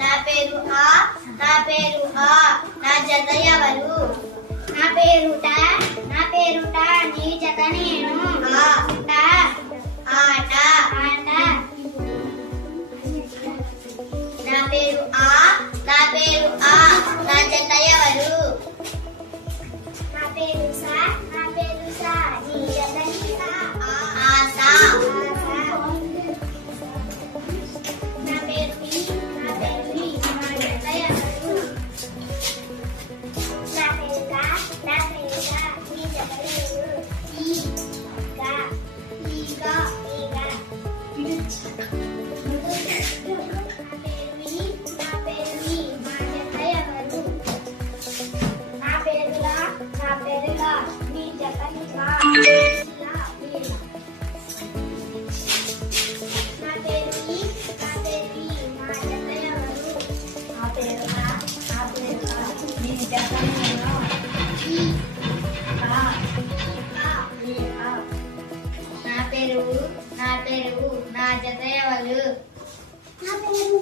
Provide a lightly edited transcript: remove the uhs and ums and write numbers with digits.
నా పేరు ఆ, నా పేరు ఆ, నా జత ఎవరు? నా పేరు ట, నా పేరు ట, నీ జత నేను. ఆ ట, ఆట, ఆట. నా పేరు ఆ, నా పేరు ఆ, నా జత ఎవరు? నా పేరు సా, నా పేరు సా, నీ జత నీసా. ఆశ. నా పేరు ఈ, నా పేరు ఈ, నా జత ఎవరు? నా పేరు గా, నా పేరు గా, నీ జత ఎవరు? ఈ గా, ఈగా, ఈగా. నా పేరు ఈ, నా పేరు ఈ, నా జత ఎవరు? నా పేరులా, నా పేరులా, నీ జత నీలా. ఇలా, ఇలా. నా పేరు ఈ, నా పేరు ఈ, నా జత ఎవరు? నా పేరుగా, నా పేరుగా, నీ జత నేను. ఈ, ఆ, ఆ. ఈ, ఆ. నా పేరు, నా పేరు, నా జత ఎవరు? నా పేరు